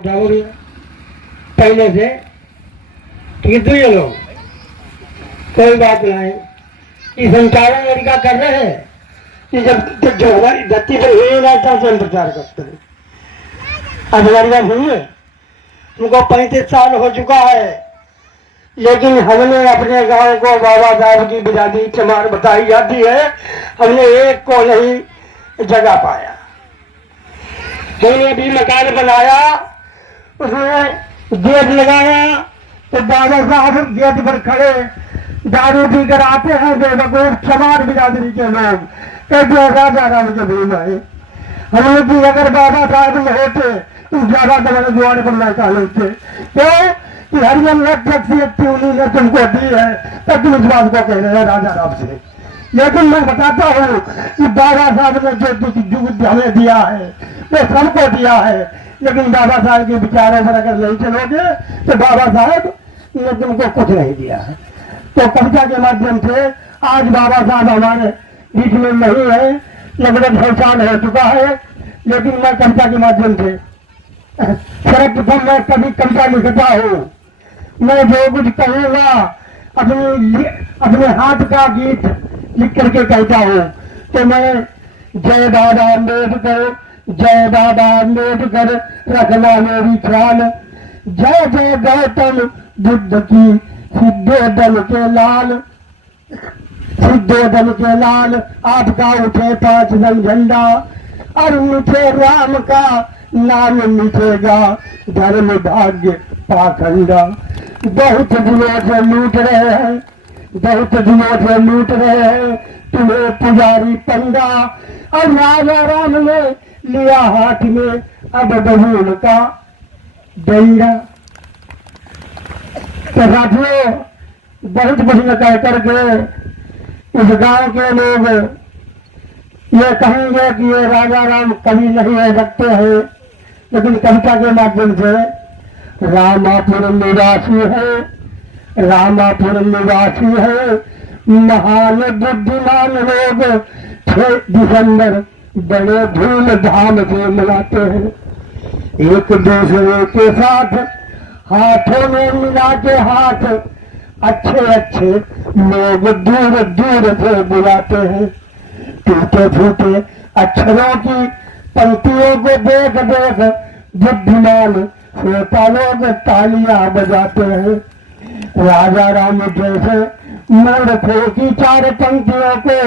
जाओगे पहले से ठीक है। ये लोग कोई बात नहीं, ये संचालन लड़का कर रहे हैं कि जब जो हमारी धरती पर हुए ना तब से हम प्रचार करते हैं। अब हमारी बात सुनिए, उनको 35 साल हो चुका है, लेकिन हमने अपने गांव को बाबा साहब की बिरादरी चमार बताई जाती है, हमने एक को नहीं जगह पाया। हमने भी मकान बनाया, उसमें गेट लगाया तो बाबा साहब गेट पर खड़े दारू पी कर आते हैं बेवकूफ चमार बिरादरी के लोग, राजा राम के भीम आए। हमने भी अगर बाबा साहब में होते तो ज्यादा तुम्हारे द्वार पर लौटा लेते। क्यों कि हरियम शख्सियत उन्हीं ने तुमको दी है, तब तुम इस बात को कह रहे हैं राजा राम से। लेकिन मैं बताता हूँ कि बाबा साहब ने जो युग हमें दिया है वो सबको दिया है, लेकिन बाबा साहब के विचारों पर अगर नहीं चलोगे तो बाबा साहब ने तुमको कुछ नहीं दिया है। तो कविता के माध्यम से आज बाबा साहब हमारे बीच में नहीं है, लगभग 100 साल हो चुका है, लेकिन मैं कविता के माध्यम से सर्वप्रथम मैं कभी कविता लिखता हूँ। मैं जो कुछ कहूँगा अपने हाथ का गीत लिख करके कहता हूँ। तो मैं जय बाबा अम्बेडकर, जय बाबा अम्बेडकर रखना मेरी ख्याल, जय जय गौतम बुद्ध की सिद्धोदल के लाल, सिद्धोदल के लाल आपका उठे 5 रंग झंडा, और मिठे राम का नाम मिटेगा धर्म भाग्य पाखंडा। बहुत दिनों से लूट रहे हैं, बहुत दिनों से लूट रहे हैं तुम्हें पुजारी पंडा, और राजा राम ने लिया हाथ में अब बबूल का डंडा। तो साथियों बहुत प्रश्न कह करके इस गांव के लोग ये कहेंगे कि ये राजा राम कभी नहीं रह सकते हैं, लेकिन कविता के माध्यम से रामापुर निवासी है, रामापुर निवासी है महान बुद्धिमान लोग 6 दिसंबर बड़े धूमधाम से मनाते हैं। एक दूसरे के साथ हाथों में मिला के हाथ अच्छे अच्छे लोग दूर दूर से बुलाते हैं। टूटे फूटे अक्षरों की पंक्तियों को देख देख बुद्धिमान श्रोता लोग तालियां बजाते हैं। राजा राम जैसे मूर्खों की 4 पंक्तियों को,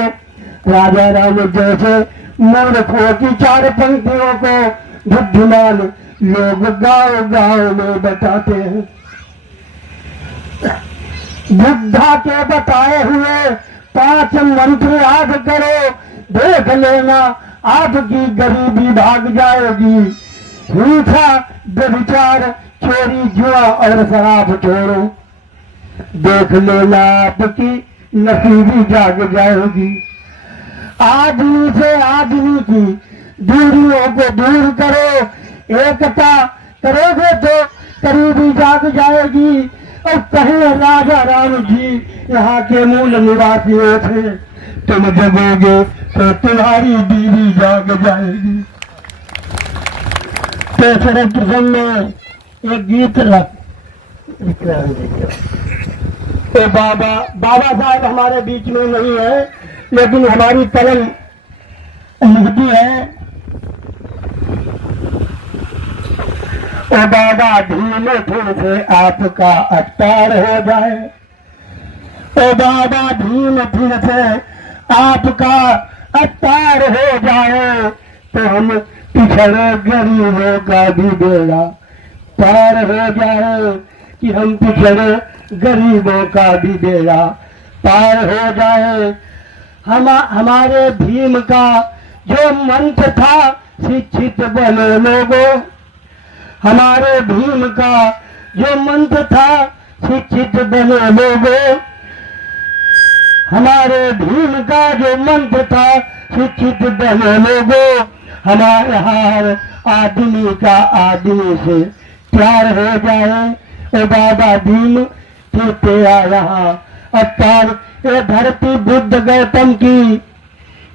राजा राम जैसे मूर्खों की 4 पंक्तियों को बुद्धिमान लोग गांव गांव में बताते हैं। बुद्धा के बताए हुए 5 मंत्र याद करो, देख लेना आपकी गरीबी भाग जाएगी। हिंसा व्यभिचार चोरी जुआ और शराब छोड़ो, देख लेना आपकी नसीबी जाग जाएगी। आदमी से आदमी की दूरियों को दूर करो, एकता करोगे तो करीबी जाग जाएगी। और कहे राजा राम जी यहाँ के मूल निवासियों थे, तुम जगोगे तो तुम्हारी बीवी जाग जाएगी। तीसरे प्रसंग में एक गीत तो बाबा साहब हमारे बीच में नहीं है, लेकिन हमारी कलम लिखती है ओ बाबा धीमे धीमे से आपका अवतार हो जाए, ओ बाबा धीमे धीमे से आपका अवतार हो जाए, तो हम पिछड़े गरीबों का भी बेड़ा पार हो जाए, कि हम पिछड़े गरीबों का भी बेड़ा पार हो जाए। हमारे भीम का जो मंत्र था शिक्षित बने लोगों, हमारे भीम का जो मंत्र था शिक्षित बने लोगों, हमारे भीम का जो मंत्र था शिक्षित बने लोगों। हमारे हर आदमी का आदमी से प्यार हो जाए, ओ बाबा भीम की तेरा यहाँ अवतार। ये धरती बुद्ध गौतम की,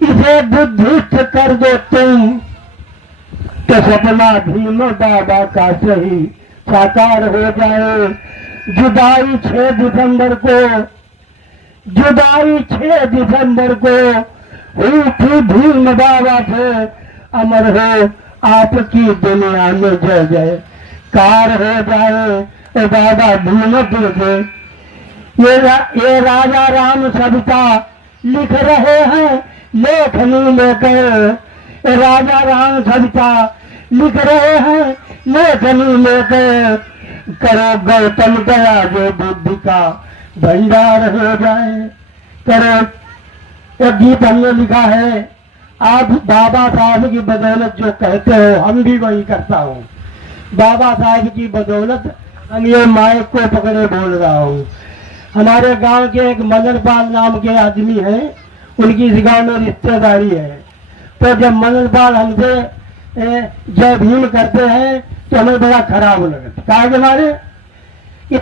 इसे बुद्धिस्ट कर दो तुम, तो सपना भीम बाबा का सही साकार हो जाए। जुदाई 6 दिसंबर को, जुदाई 6 दिसंबर को हुई थी भीम बाबा से। अमर हो आपकी दुनिया में जय जय कार हो जाए। ए बाबा भीम से ये राजा राम सविता लिख रहे हैं लेखनी लेकर। राजा राम सविता लिख रहे हैं लेखनी लेकर। करो गौतम गया जो बुद्धि का भंडार हो जाए। करो, एक गीत हमने लिखा है, आप बाबा साहब की बदौलत जो कहते हो हम भी वही करता हूँ। बाबा साहब की बदौलत हम ये माइक को पकड़े बोल रहा हूँ। हमारे गांव के एक मदनपाल नाम के आदमी हैं, उनकी इस गांव में रिश्तेदारी है। तो जब मदनपाल हमसे जय भीम करते हैं तो हमें बड़ा खराब लगता। कहा कि हमारे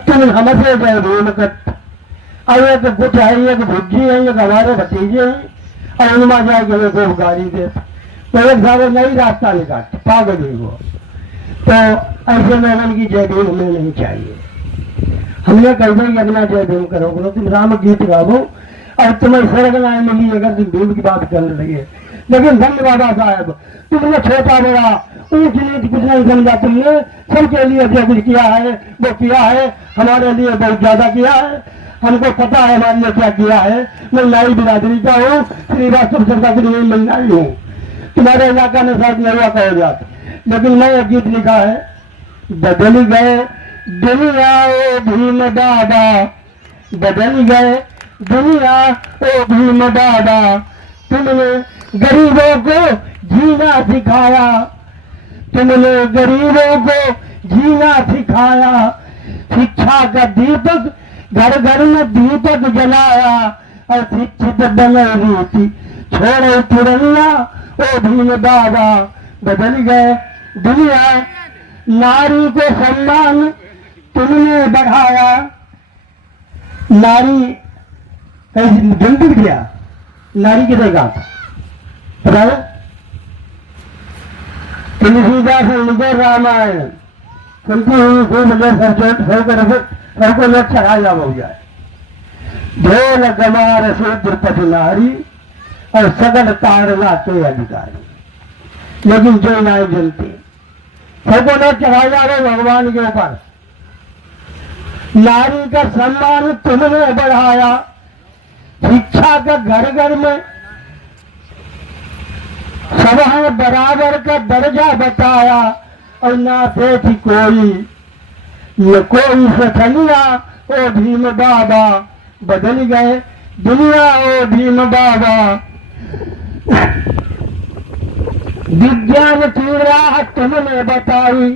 तुम हमसे जय भीम करते, और एक कुछ है, एक भुज्जी है, एक हमारे भतीजे हैं, और उनमा जाके हमें खूब गाली देते। तो एक सारे नई रास्ता निकालते, पागल ही वो। तो ऐसे में उनकी जय भीम हमें नहीं चाहिए। हमने कह दिया अपना जय भीम करो, बोलो तुम राम गीत गाओ और तुम्हें सड़क ना मिली अगर तुम भीम की बात कर लगे। लेकिन धन्य बाबा साहब, तुमने छोटा बड़ा ऊंच नीच कुछ नहीं समझा। तुमने सबके लिए जो कुछ किया है वो किया है, हमारे लिए बहुत ज्यादा किया है। हमको पता है हमारे लिए क्या किया है। मैं नाई बिरादरी का हूँ, श्रीवास्तव सरकार की मंगाई हूँ। तुम्हारे इलाका में शायद नया कहा जाता, लेकिन मैं एक गीत लिखा है, बदल गए दुनिया ओ भीम बाबा, बदल गए दुनिया ओ भीम बाबा। तुमने गरीबों को जीना सिखाया, तुमने गरीबों को जीना सिखाया। शिक्षा का दीपक घर घर में दीपक जलाया, और शिक्षित बने रीति छोड़ो तिरंगा ओ भीम बाबा। बदल गए दुनिया, नारी को सम्मान तुमने बढ़ाया। नारी जल्दी किया, नारी की देगा पता है। तुलसीदास लिखे रामायण सुनती हुई खूब सबको लोग चढ़ाया हो जाए। ढोल गमार से द्रुपद नारी और सगल तारला के अधिकारी। लेकिन जो नहीं जलती सबको लोग चढ़ाया हो भगवान के ऊपर। नारी का सम्मान तुमने बढ़ाया, शिक्षा का घर घर में सभा बराबर का दर्जा बताया। और ना थे थी कोई सठनिया ओ भीम बाबा। बदल गए दुनिया ओ भीम बाबा। विज्ञान की राह तुमने बताई,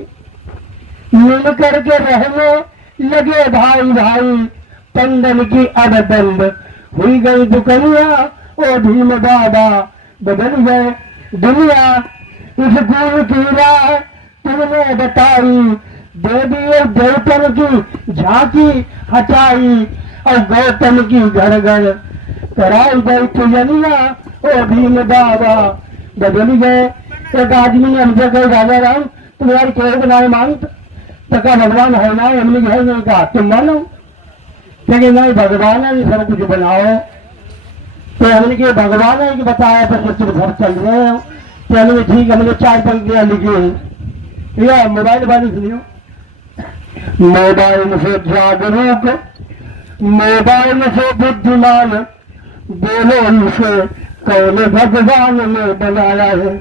मिल करके रहने लगे भाई भाई। पंडन की अबदंड हुई गई दुकनिया ओ भीम बाबा। बदल गए दुनिया इस गुरु की राह तुमने बताई। देवी और देवतन की झांकी हटाई, और गौतम की घर घर कराई गई पूजनिया ओ भीम बाबा। बदल गए एक आदमी ने हमसे कहा राजा राम तुम्हारी केवल को नहीं मानते, तो क्या भगवान है ना? हमने घर नहीं कहा तुम मानो, लेकिन नहीं भगवान है सब कुछ बनाओ। तो हमने के भगवान है कि बताया तो तुम घर चल रहे हो। तो हमने ठीक हमने 4 पंक्तियां लिखी है, मोबाइल वाली सुनियो। मोबाइल से जागरूक, मोबाइल से बुद्धिमान, बोलो इसे कौन भगवान ने बनाया है।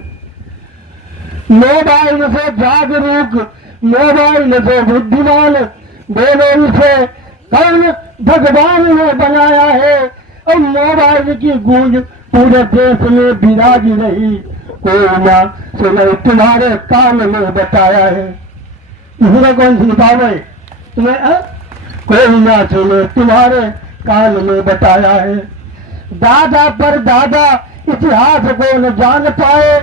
मोबाइल से जागरूक, मोबाइल से बुद्धिमान, बोलो इसे कौन भगवान ने बनाया है। और मोबाइल की गूंज पूरे देश में विराज रही, कोई ना सुने तुम्हारे कान में बताया है। इसने कौन सुन पावे तुम्हें? कोई ना सुने तुम्हारे कान में बताया है। दादा पर दादा इतिहास को न जान पाए,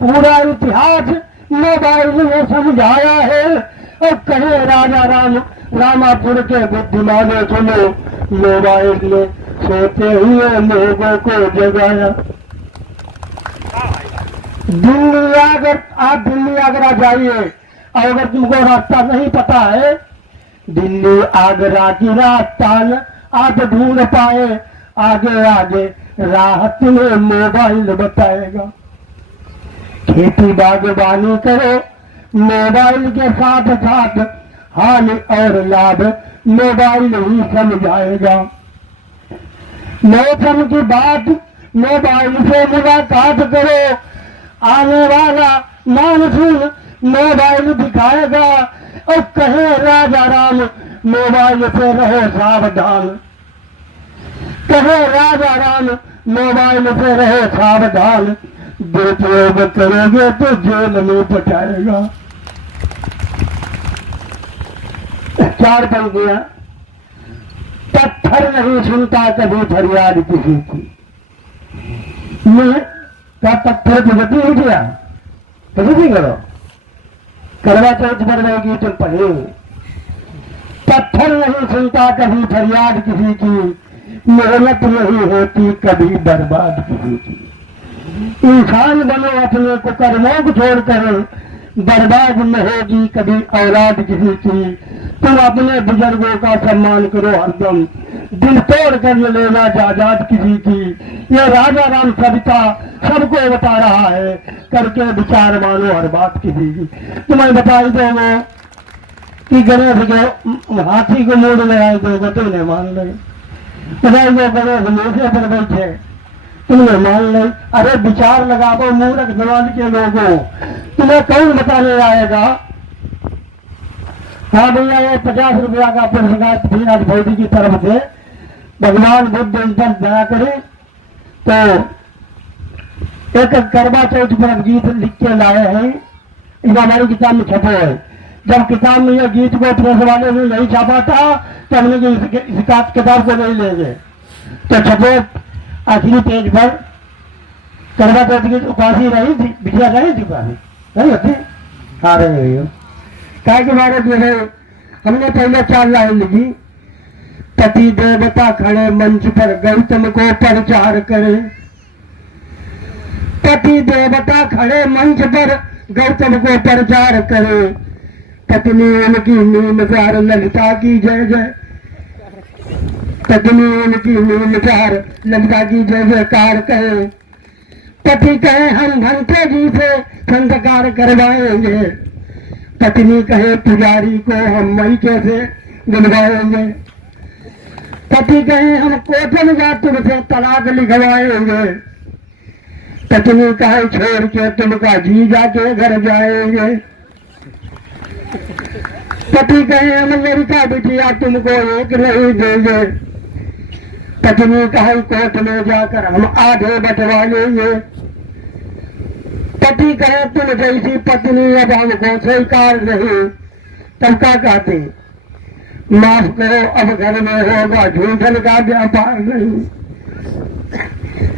पूरा इतिहास मोबाइल ने समझाया है। और कहे राजा राम रामापुर के बुद्धिमानों सुनो, मोबाइल ने सोते हुए लोगों को जगाया। दिल्ली अगर आप दिल्ली आगरा जाइए और अगर तुमको रास्ता नहीं पता है, दिल्ली आगरा की रास्ता आप ढूंढ पाए, आगे आगे राह तुम्हें मोबाइल बताएगा। खेती बागवानी करो मोबाइल के साथ साथ, हानि और लाभ मोबाइल ही समझाएगा। मौसम की बात मोबाइल से मुलाकात करो, आने वाला मानसून मोबाइल दिखाएगा। और कहे राजा राम मोबाइल से रहो सावधान, कहे राजा राम मोबाइल से रहो सावधान, दुरुपयोग करोगे तो जेल में पटाएगा। 4 पंक्तियां। पत्थर नहीं सुनता कभी फरियाद किसी की। क्या पत्थर प्रगति हो गया? प्रगति करो, करवा चौथ बनवाएगी तुम पढ़े। पत्थर नहीं सुनता कभी फरियाद किसी की, मेहनत नहीं होती कभी बर्बाद किसी की। इंसान बनो अपने को कर्मों को छोड़कर, बर्बाद न होगी कभी औलाद किसी की। तुम अपने बुजुर्गों का सम्मान करो हरदम, दिल तोड़ कर लेना जायदाद किसी की। ये राजा राम कविता सबको बता रहा है, करके विचार मानो हर बात किसी की। तुम्हें बताई दोगे कि गणेश के हाथी को मोड़ में आए दोगे, तुमने मान ली। बताइए गणेश मूसे पर बैठे, तुमने मान ली। अरे विचार लगाओ मूर्ख जवान के लोगों, तुम्हें कौन बताने आएगा? हाँ भैया, ये 50 रुपया का पुरस्कार श्रीनाथ भौजी की तरफ से भगवान बुद्ध इन पर दया करे। तो एक करवा चौथ पर गीत लिख के लाए हैं, ये हमारी किताब में छपे है। जब किताब में यह गीत को प्रेस वाले ने नहीं छापा था तो हमने इस किताब को नहीं लेंगे, तो छपे आखिरी पेज पर करवा चौथ की उपासी रही थी, बिटिया रही थी उपासी नहीं होती। हाँ रही क्या के बारे में हमने पहले 4 लाइन लिखी। पति देवता खड़े मंच पर गौतम को प्रचार करे, पति देवता खड़े मंच पर गौतम को प्रचार करे। पत्नी उनकी नीमचार ललिता की जय जय, पत्नी उनकी नीमचार ललिता की जय जयकार कहे। पति कहे हम भंते जी से संस्कार करवाएंगे, पत्नी कहे पुजारी को हम मई कैसे दिलवाएंगे। पति कहे हम कोटन जा तुमसे तलाक लिखवाएंगे, पत्नी कहे छोड़ के तुमका जी जाके घर जाएंगे। पति कहे हम लड़का बिटिया तुमको एक नहीं देंगे, पत्नी कहे कोर्ट में जाकर हम आधे बंटवा लेंगे। पति कहे तुम जैसी पत्नी अब हमको स्वीकार नहीं, तब क्या कहते माफ करो अब घर में होगा झूठन का व्यापार नहीं।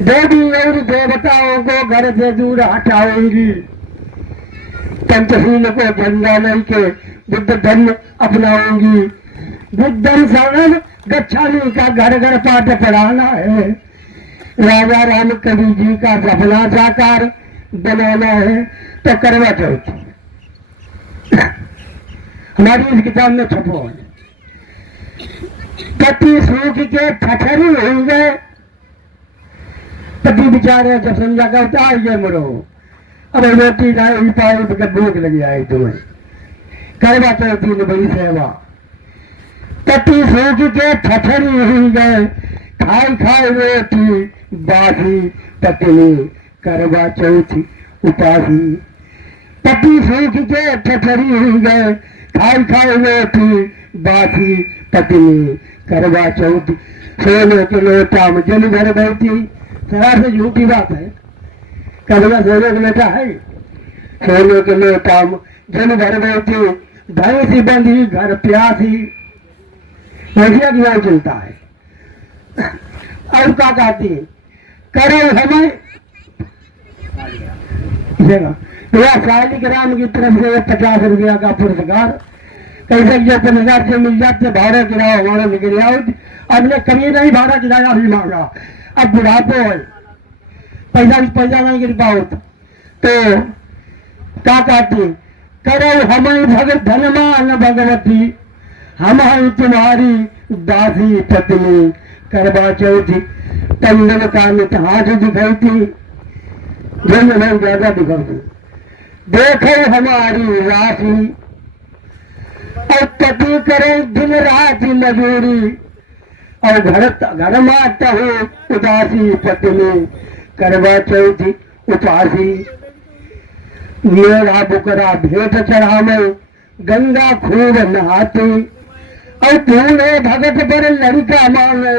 देवी और देवताओं को घर से दूर हटाएंगी, पंचशील को झंडा लेके बुद्ध धर्म अपनाएंगी। बुद्धम शरणम गच्छामि का घर घर पाठ पढ़ाना है, राजा राम कवि जी का सपना साकार बनाना है। तो करवा चौथ हमारी इस किताब में छपो है। पति सूख के ठठरी हो गए, पति बेचारे जब समझा करता ये मरो, अब रोटी नहीं पाई तो भूख लगी आई तुम्हें। करवा चौथ ने बड़ी सेवा। पति सूख के ठठरी हो गए, खाई खाई रोटी बासी पत्नी करवा चौथ उपासी। पति सूख के ठठरी हो गए, खाई खाई रोटी बासी पत्नी करवा चौथ। सोने के लोटा में जल भर बैठी, सरार से झूठी बात है। कभी सोने का लोटा है, सोने के लोटा में जल भर बैठी, भैंसी बंधी घर प्यासी। भैंसिया की नाम चलता है। और क्या कहती करो हमें शालिग्राम की तरफ से 50 रुपया का पुरस्कार। कैसे ये 50 से मिल जाते, भाड़ा किराया हमारा निकल आओ। हमने कभी नहीं भाड़ा किराया भी मांगा, अब बुढ़ापो है, पैसा नहीं गिर पाओ तो क्या कहती, करो हमें भगत धनमान भगवती, हम हैं तुम्हारी दासी पत्नी। करवा चौथी कंगन का हाथ दिखाई थी, जो नहीं ज्यादा दिखाती। देखो हमारी राशि, और पति करे दिन रात मजूरी, और घर माता हो उदासी पत्नी। करवा चौथी उपासी, मेरा बुकरा भेंट चढ़ावे, गंगा खूब नहाती, और पूरे भगत पर लड़का मांगे,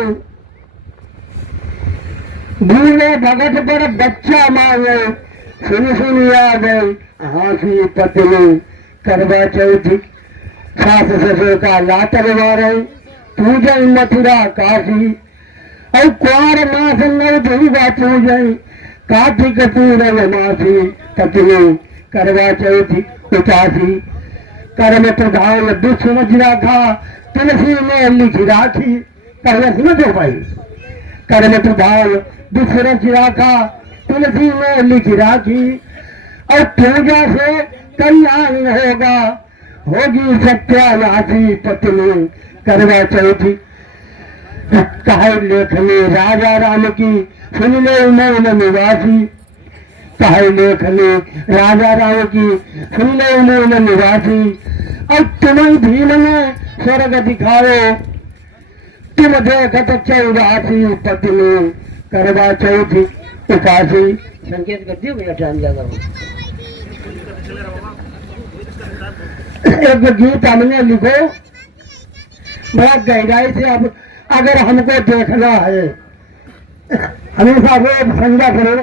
भूले भगत पर बच्चा मांगे। सुन याद हाथी पत्नी। करवा चौथी सास ससुर का लातर मारे, पूजन मथुरा काशी, और कुआर मास नव दुर्गा पूजन, कार्तिक पूरन मासी पत्नी। करवा चौथी उपासी, कर्म प्रधान दुख समझ रखा, तुलसी में लिख राखी। पहले समझ हो भाई, कर्म प्रधान दुख रच रखा, तुलसी में लिख राखी, और पूजा से कल्याण होगा, होगी सत्यानाशी पत्नी। करवा चौथी कहे लेखनी राजा राम की, सुन ले मौन निवासी। कहे लेखनी राजा राम की, सुन ले मौन निवासी, और तुम्हें भीम में स्वर्ग दिखाओ, तुम देखत चौरासी पत्नी। करवा चौथी उपासी। संकेत कर दियो भैया, टाइम ज्यादा हो। एक गीत हमने लिखो बड़ा गहराई से। अब अगर हमको देखना है, हमेशा रोज संज्ञा करो।